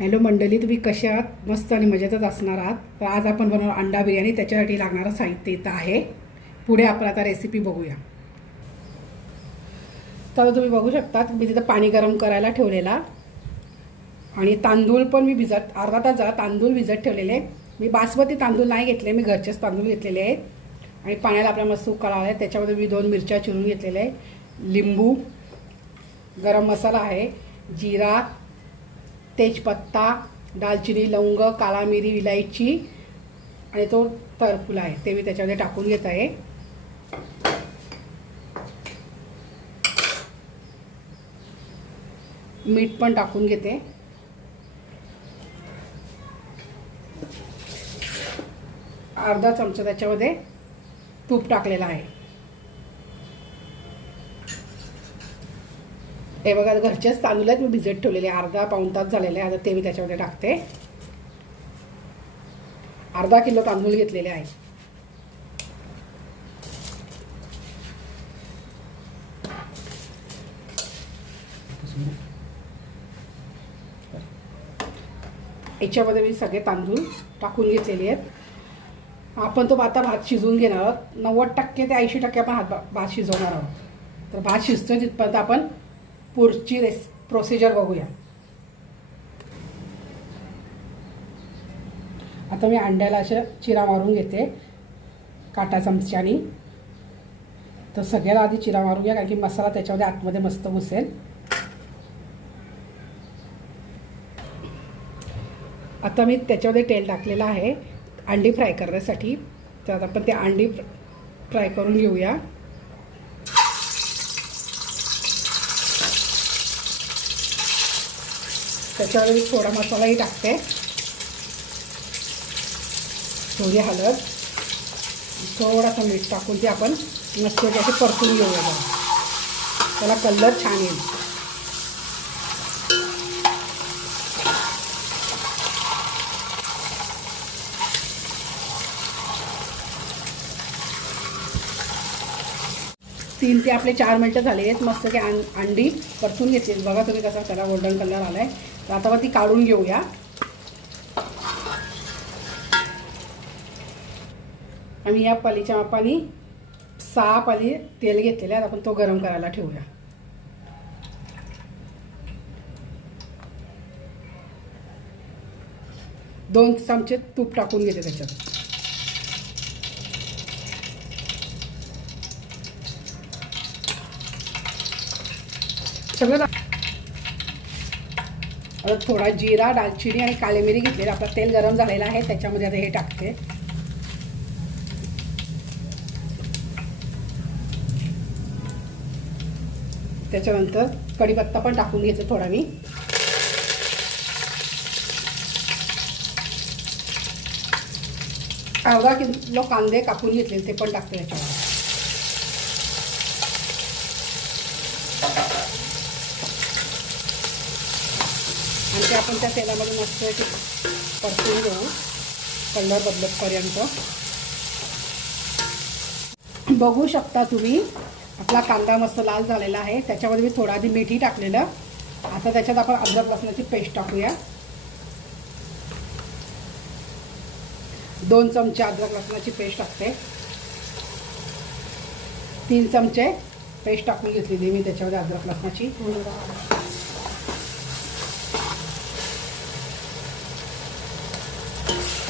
Hello मंडळी, तुम्ही कशा आहात? मस्त आणि मजेतच असणार आहात. तर आज आपण बनवणार अंडा बिर्याणी. त्याच्यासाठी लागणारं साहित्य इथं आहे. पुढे आपण आता रेसिपी बघूया. तर तुम्ही बघू शकता मी तिथं पाणी गरम करायला ठेवलेला आणि तांदूळ पण मी अर्धा तास झाला तांदूळ भिजत ठेवलेले. मी बासमती तांदूळ नाही घेतले, मी घरचेच तांदूळ घेतलेले आहेत. आणि पाण्याला आपल्याला मस्त उकळावं आहे. त्याच्यामध्ये मी 2 मिरच्या चिरून घेतलेल्या आहे, लिंबू, गरम मसाला आहे, जिरा, तेजपत्ता, दालचिनी, लवंग, काळा मिरी, इलायची आणि तो तरफुला आहे ते मी त्याच्यामध्ये टाकून घेत आहे. मीठ पण टाकून घेते. अर्धा चमचा त्याच्यामध्ये तूप टाकलेला आहे. हे बघा, घरचेच तांदूळ आहेत, मी भिजत ठेवलेले, अर्धा पाऊण तास झालेले आहे. आता ते मी त्याच्यामध्ये टाकते. अर्धा किलो तांदूळ घेतलेले आहे. याच्यामध्ये मी सगळे तांदूळ टाकून घेतलेले आहेत. आपण तो आता भात शिजवून घेणार आहोत. 90% ते 80% आपण भात शिजवणार आहोत. तर भात शिजतो तिथपर्यंत आपण पुढची प्रोसिजर बघूया. आता मी अंड्याला अशा चिरा मारून घेते काटा चमच्यानी. तर सगळ्याला आधी चिरा मारून घ्या, कारण की मसाला त्याच्यामध्ये आतमध्ये मस्त घुसेल. आता मी त्याच्यामध्ये तेल टाकलेलं आहे अंडी फ्राय करण्यासाठी. तर आपण ते अंडी फ्राय करून घेऊया. त्याच्यावर थोडा मसालाही टाकते, थोडी हळद, थोडासा मीठ टाकून ते आपण मस्त त्याचे परतून घेऊया. त्याला कलर छान येईल. तीन ते आपले 4 मिनटं झाले आहेत. मस्त की अंडी परतून घेतली. बघा तुम्ही कसा त्याला गोल्डन कलर आला आहे. तर आता ती काढून घेऊया. आम्ही या पलीच्या मापाने 6 पली तेल घेतलेले आहेत. आपण तो गरम करायला ठेवूया. दोन चमचे तूप टाकून घेते त्याच्यात. सगळं थोडा जिरा, दालचिनी आणि काळी मिरी घेतलेला. आपलं तेल गरम झालेलं आहे, त्याच्यामध्ये आता हे टाकते. त्याच्यानंतर कढीपत्ता पण टाकून घ्यायचा थोडा मी. अर्धा किलो कांदे कापून घेतले, ते पण टाकते त्याच्यावर. आणि ते आपण त्या तेलामध्ये मस्त परतून घेऊ कलर बदलतपर्यंत. बघू शकता तुम्ही आपला कांदा मस्त लाल झालेला आहे. त्याच्यामध्ये मी थोडा आधी मीठही टाकलेलं. आता त्याच्यात आपण अद्रक लसणाची पेस्ट टाकूया. 2 चमचे अद्रक लसणाची पेस्ट टाकते. 3 चमचे पेस्ट टाकून घेतलेली मी त्याच्यामध्ये अद्रक लसणाची.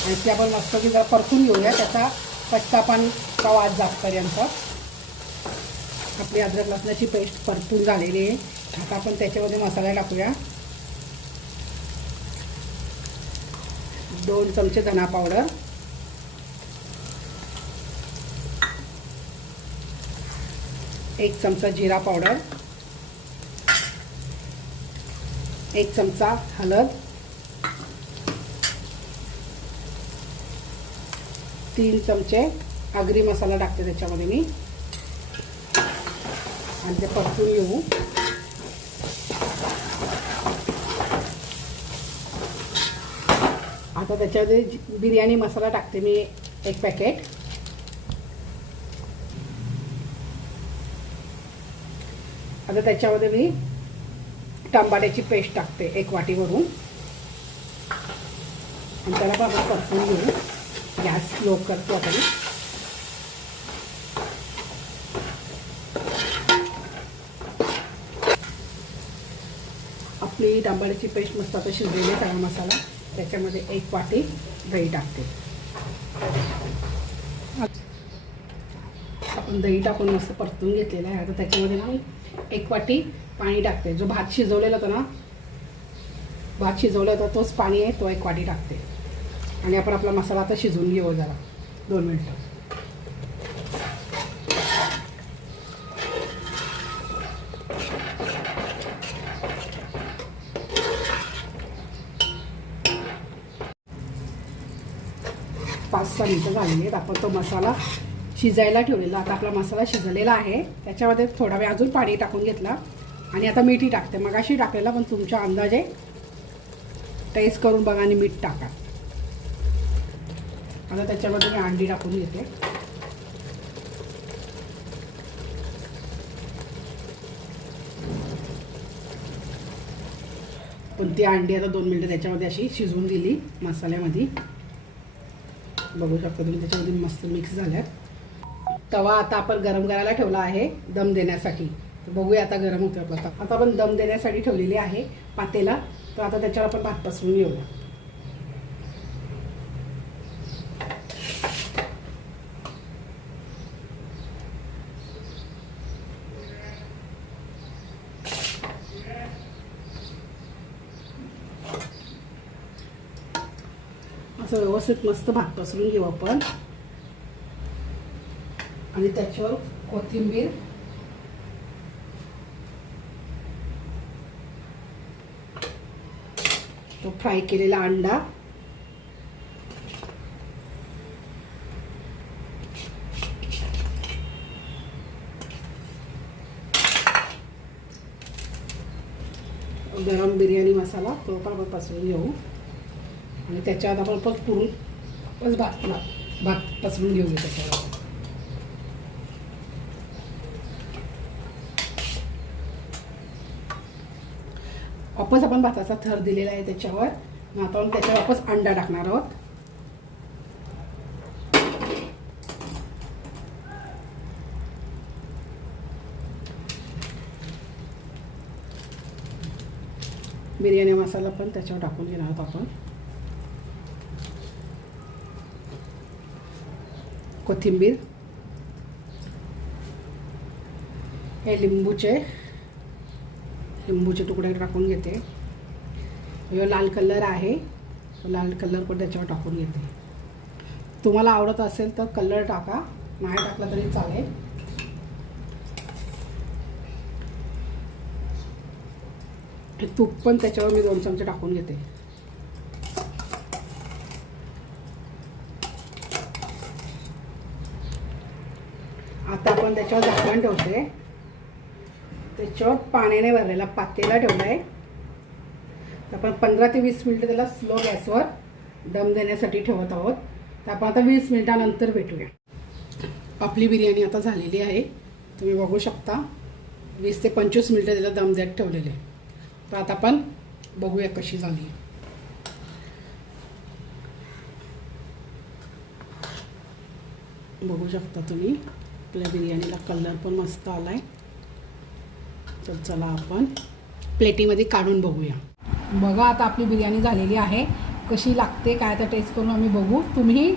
आणि ते आपण मस्त की जरा परतून घेऊया, त्याचा कच्चापणा वास जातपर्यंत. आपली अद्रक लसणाची पेस्ट परतून झालेली आहे. आता आपण त्याच्यामध्ये मसाला टाकूया. 2 चमचे धना पावडर, 1 चमचा जिरा पावडर, 1 चमचा हळद, 3 चमचे आगरी मसाला टाकते त्याच्यामध्ये मी. आणि ते परतून घेऊ. आता त्याच्यामध्ये बिर्याणी मसाला टाकते मी 1 पॅकेट. आता त्याच्यामध्ये मी टमाट्याची पेस्ट टाकते 1 वाटी भरून. आणि त्याला पण आपण परतून घेऊ. गॅस स्लो करतो आपण. आपली डांबळीची पेस्ट मस्त आता शिजलेली आहे. मसाला त्याच्यामध्ये 1 वाटी दही टाकते. आपण दही टाकून मस्त परतून घेतलेलं आहे. आता त्याच्यामध्ये ना 1 वाटी पाणी टाकते. जो भात शिजवलेला होता ना, भात शिजवला होता तोच पाणी आहे, तो 1 वाटी टाकते. आणि आपण आपला मसाला आता शिजवून घेऊ जरा 2 मिनटं. पाच 6 मिनटं झालेली आहेत. आपण तो मसाला शिजायला ठेवलेला. आता आपला मसाला शिजलेला आहे. त्याच्यामध्ये थोडा वेळ अजून पाणी टाकून घेतला आणि आता मीठही टाकते. मगाशी टाकलेला पण तुमच्या अंदाजे टेस्ट करून बघा आणि मीठ टाका. आता त्याच्यामध्ये मी अंडी टाकून घेते. पण ती अंडी आता 2 मिनटं त्याच्यामध्ये अशी शिजवून दिली मसाल्यामध्ये. बघू शकता तुम्ही त्याच्यामध्ये मस्त मिक्स झाल्यात. तवा आता आपण गरम करायला ठेवला आहे दम देण्यासाठी. तर बघूया आता गरम होतो आपला. आता आपण दम देण्यासाठी ठेवलेली आहे पातेला. तर आता त्याच्यावर आपण भात पसरून घेऊया. असं व्यवस्थित मस्त भात पसरून घेऊ आपण. आणि त्याच्यावर कोथिंबीर, तो फ्राय केलेला अंडा, गरम बिर्याणी मसाला, तो पण आपण पसरून घेऊ. आणि त्याच्यात आपण पुरून भात पसरून घेऊ. त्याच्यावर वापस आपण भाताचा थर दिलेला आहे त्याच्यावर. आता आपण त्याच्यावर वापस अंडा टाकणार आहोत. बिर्याणी मसाला पण त्याच्यावर टाकून घेणार आहोत आपण. कोथिंबीर, हे लिंबूचे तुकडे टाकून घेते. हे लाल कलर आहे, लाल कलर पण त्याच्यावर टाकून घेते. तुम्हाला आवडत असेल तर कलर टाका, नाही टाकला तरी चालेल. हे तूप पण त्याच्यावर मी 2 चमचे टाकून घेते. आता आपण त्याच्यावर झाकण ठेवते. त्याच्यावर पाण्याने भरलेला पातेला ठेवला आहे. आपण 15 ते 20 मिनिटं त्याला स्लो गॅसवर दम देण्यासाठी ठेवत आहोत. तर आपण आता 20 मिनिटानंतर भेटूया. आपली बिर्याणी आता झालेली आहे. तुम्ही बघू शकता 20 ते 25 मिनिटं त्याला दम देत ठेवलेले. तर आता आपण बघूया कशी झाली. बघू शकता तुम्ही आपल्या बिर्याणीला कलर पण मस्त आला आहे. तर चला आपण प्लेटीमध्ये काढून बघूया. बघा आता आपली बिर्याणी झालेली आहे. कशी लागते काय तर टेस्ट करून आम्ही बघू. तुम्ही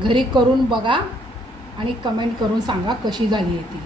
घरी करून बघा आणि कमेंट करून सांगा कशी झाली आहे ती.